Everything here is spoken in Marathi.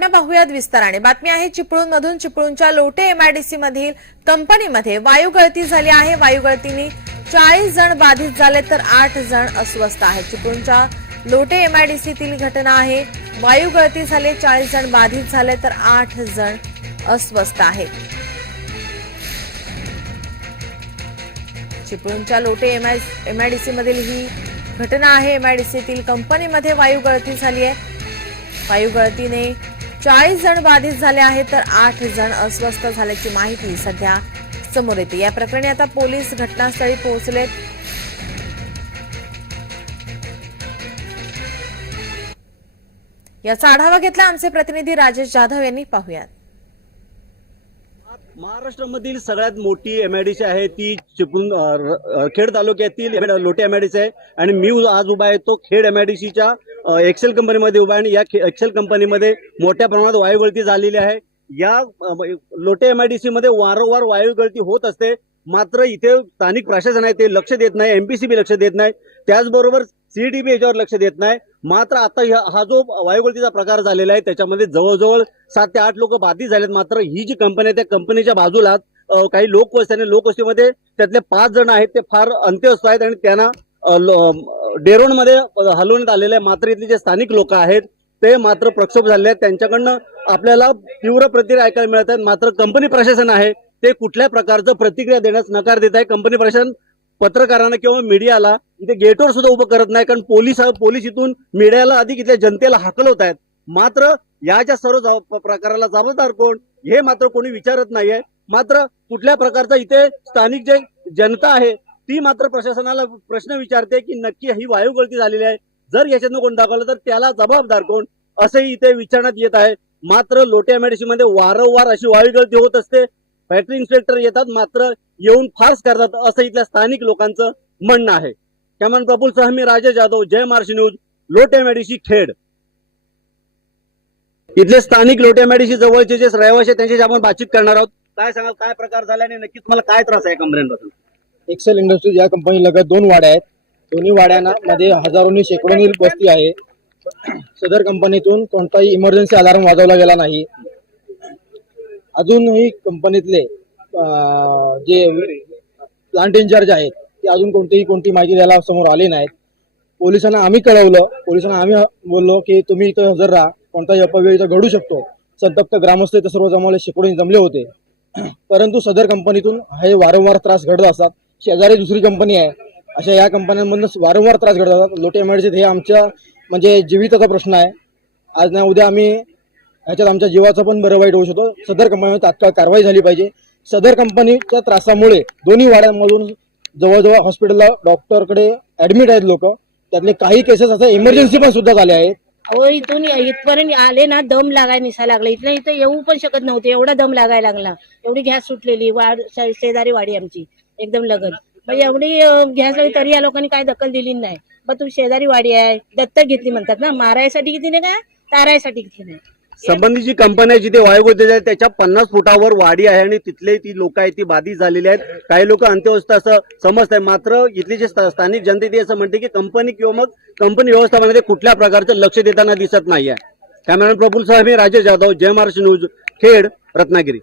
बातम्या पाहूयात विस्ताराने. बातमी आहे चिपळूण मधून चिपळूणच्या लोटे एमआयडीसी मधील कंपनीमध्ये वायू गळती झाली आहे. वायू गळतीने चाळीस जण बाधित झाले तर आठ जण अस्वस्थ आहेत. चिपळूणच्या लोटे एमआयडीसीतील घटना आहे वायू गळती झाली चाळीस जण बाधित झाले तर आठ जण अस्वस्थ आहेत. चिपळूणच्या लोटे एमआयडीसी मधील ही घटना आहे. एमआयडीसीतील कंपनीमध्ये वायू गळती झाली आहे. वायू गळतीने चाळीस जण बाधित झाले आहेत तर आठ जण अस्वस्थ झाल्याची माहिती सध्या समोर येते. या प्रकरणी आता पोलीस घटनास्थळी पोहोचलेत याचा आढावा घेतला आमचे प्रतिनिधी राजेश जाधव यांनी. पाहुयात. महाराष्ट्रामधील सगळ्यात मोठी एमआयडीसी आहे ती चिपळूण खेड तालुक्यातील एम- लोटे एमआयडीसी आहे. आणि मी आज उभा आहे तो खेड एमआयडीसीच्या एक्सेल कंपनीमध्ये उभा आहे आणि या एक्सेल कंपनीमध्ये मोठ्या प्रमाणात वायू गळती झालेली आहे. या लोटे एमआयडीसी मध्ये वारंवार वायू गळती होत असते. मात्र इथे स्थानिक प्रशासन आहे ते लक्ष देत नाही एमपीसीबी लक्ष देत नाही. त्याचबरोबर सीडीबी याच्यावर लक्ष देत नाही. मात्र आता ह्या- हा जो वायुगळतीचा प्रकार झालेला आहे त्याच्यामध्ये जवळजवळ सात ते आठ लोक बाधित झालेत. मात्र ही जी कंपनी आहे त्या कंपनीच्या बाजूला काही लोकवस्ती आणि लोकवस्तीमध्ये त्यातले पाच जण आहेत ते फार अंत्यवस्थ आहेत आणि त्यांना डेरोनमध्ये हलवण्यात आलेले आहे मात्र इथले जे स्थानिक लोक आहेत ते मात्र प्रक्षोभ झाले आहेत. त्यांच्याकडनं आपल्याला तीव्र प्रतिक्रिया ऐकायला मिळत आहेत. मात्र कंपनी प्रशासन आहे ते कुठल्या प्रकारचं प्रतिक्रिया देण्यास नकार देत आहे? कंपनी प्रशासन पत्रकारांना किंवा मीडियाला इथे गेटवर सुद्धा उभं करत नाही कारण पोलीस पोलीस इथून मीडियाला अधिक इथल्या जनतेला हाकलवत आहेत. मात्र याच्या सर्व जबाब- प्रकाराला जबाबदार कोण हे मात्र कोणी विचारत नाहीये. मात्र कुठल्या प्रकारचा इथे स्थानिक जे जनता आहे ती मात्र प्रशासनाला प्रश्न विचारते की नक्की ही वायू गळती झालेली आहे. जर याच्यातनं कोण दाखवलं तर त्याला जबाबदार कोण? असंही इथे विचारण्यात येत आहे. मात्र लोट्या एमआयडीसी मध्ये वारंवार अशी वायू गळती होत असते. फॅक्टरी इन्स्पेक्टर येतात मात्र येऊन फार्स करतात असं इथल्या स्थानिक लोकांचं म्हणणं आहे. कॅमन प्रफुल सह मी Rajesh Jadhav Jai marshy news Lote MIDC Khed. इथले स्थानिक लोट्या मेडिसी जवळचे जे रहिवासी आहेत त्यांच्याशी आपण बातचीत करणार आहोत. काय सांगाल काय प्रकार झाला आणि नक्कीच तुम्हाला काय त्रास आहे कंपन्यांपासून एक्सेल इंडस्ट्रीज या कंपनी लगत दोन वाड्या आहेत. दोन्ही वाड्यांना मध्ये हजारोनी शेकडोनी वस्ती आहे. सदर कंपनीतून कोणताही इमर्जन्सी अलार्म वाजवला गेला नाही. अजूनही कंपनीतले जे प्लांट इन्चार्ज आहेत ते अजून कोणतीही कोणती माहिती द्यायला समोर आले नाहीत पोलिसांना आम्ही कळवलं पोलिसांना आम्ही बोललो की तुम्ही इथं हजर राहा. कोणताही अपव्यय इथं घडू शकतो. संतप्त ग्रामस्थ इथं सर्व जमावले शेकडोनी जमले होते. परंतु सदर कंपनीतून हे वारंवार त्रास घडत असतात. शेजारी दुसरी कंपनी आहे. अशा या कंपन्यांमधून वारंवार त्रास घडत जातात लोटे एमआयडीसीत हे आमच्या म्हणजे जीविताचा प्रश्न आहे. आज ना उद्या आम्ही ह्याच्यात आमच्या जीवाचं पण बरं वाईट होऊ शकतो. सदर कंपनीमध्ये तात्काळ कारवाई झाली पाहिजे. सदर कंपनीच्या त्रासामुळे दोन्ही वाड्यांमधून जवळजवळ हॉस्पिटलला डॉक्टरकडे ऍडमिट आहेत लोक. त्यातले काही केसेस असं इमर्जन्सी पण सुद्धा झाले आहेत. अहो इथून इथपर्यंत आले ना दम लागाय निसा लागला. इथलं इथं येऊ पण शकत नव्हते. एवढा दम लागायला लागला. एवढी गॅस सुटलेली वाढ शेजारी वाडी आमची. एकदम लगन. मग एवढी लागली तरी या लोकांनी काय दखल दिली नाही. मग तू शेजारी वाडी आहे दत्तक घेतली म्हणतात ना मारायसाठी किती नाही का तारायसाठी किती नाही. संबंधित जी कंपनी आहे जिथे वायू गळती आहे त्याच्या पन्नास फुटावर वाडी आहे आणि तिथले ती लोक आहेत ती बाधित झालेली आहेत. काही लोक अंत्यवस्थ असं समजत आहे मात्र इथली जे स्था- स्थानिक जनते ती असं म्हणते की कंपनी किंवा मग कंपनी व्यवस्थापनामध्ये कुठल्या प्रकारचं लक्ष देताना दिसत नाहीये. कॅमेरामॅन प्रफुल सह मी राजेश जाधव जय महाराष्ट्र न्यूज खेड रत्नागिरी.